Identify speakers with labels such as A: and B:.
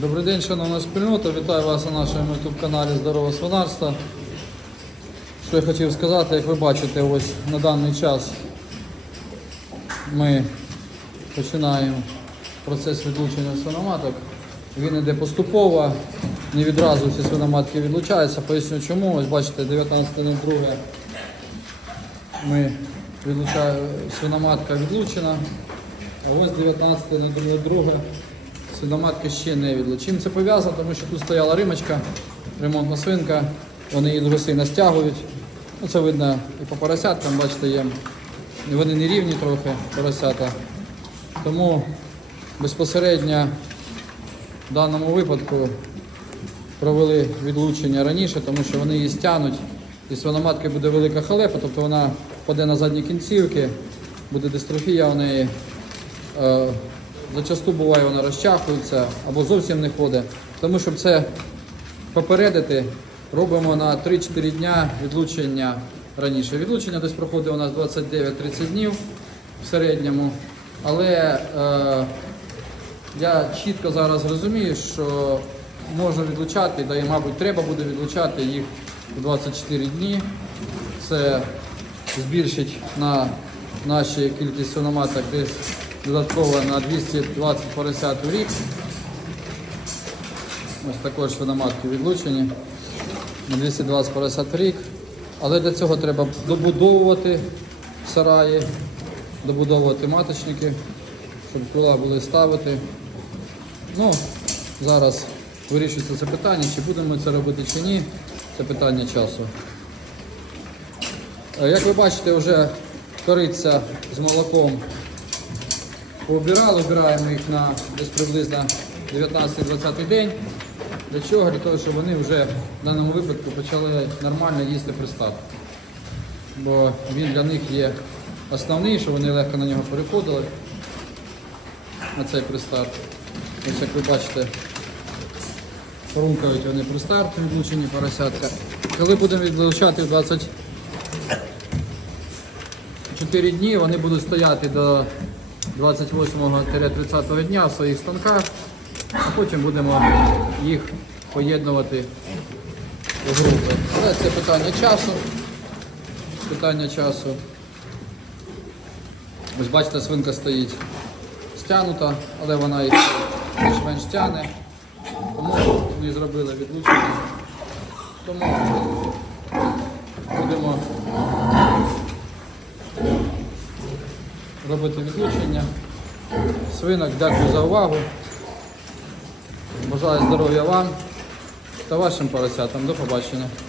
A: Добрий день, шановна спільнота. Вітаю вас на нашому youtube каналі Здорове свинарство. Що я хотів сказати, як ви бачите, ось на даний час ми починаємо процес відлучення свиноматок. Він іде поступово, не відразу всі свиноматки відлучаються. Поясню чому. Ось бачите, 19.02 ми відлучаємо, свиноматка відлучена. А ось 19.02 свиноматка ще не відлучена. Чим це пов'язано? Тому що тут стояла римочка, ремонтна свинка, вони її дуже сильно стягують. Ну, це видно і по поросяткам, бачите, є. Вони не рівні трохи, поросята. Тому безпосередньо в даному випадку провели відлучення раніше, тому що вони її стягнуть. І свиноматки буде велика халепа, тобто вона впаде на задні кінцівки, буде дистрофія у неї. Зачасту буває, вона розчахується або зовсім не ходить. Тому щоб це попередити, робимо на 3-4 дня відлучення раніше. Відлучення десь проходить у нас 29-30 днів в середньому. Але е, я чітко зараз розумію, що можна відлучати, да і, мабуть, треба буде відлучати їх у 24 дні. Це збільшить на наші кількість свиноматок десь додатково на 220 поросят у рік. Ось також свиноматки відлучені на 220 поросят в рік. Але для цього треба добудовувати сараї, добудовувати маточники, щоб крила були ставити. Ну, зараз вирішується це питання, чи будемо це робити чи ні. Це питання часу. Е, Як ви бачите, вже кориця з молоком пообирали, обираємо їх на десь приблизно 19-20 день. Для чого? Для того, щоб вони вже в даному випадку почали нормально їсти пристав. Бо він для них є основний, щоб вони легко на нього переходили. На цей пристарт. Ось як ви бачите, румкають вони пристарт, відлучені поросятка. Коли будемо відлучати 24 дні, вони будуть стояти до 28-30 дня в своїх станках, а потім будемо їх поєднувати в групи. Але це питання часу. Питання часу. Ось бачите, свинка стоїть стягнута, але вона їх більш-менш тягне. Тому ми зробили відлучення. Тому будемо робити відлучення. Свинок, дякую за увагу. Бажаю здоров'я вам та вашим поросятам. До побачення.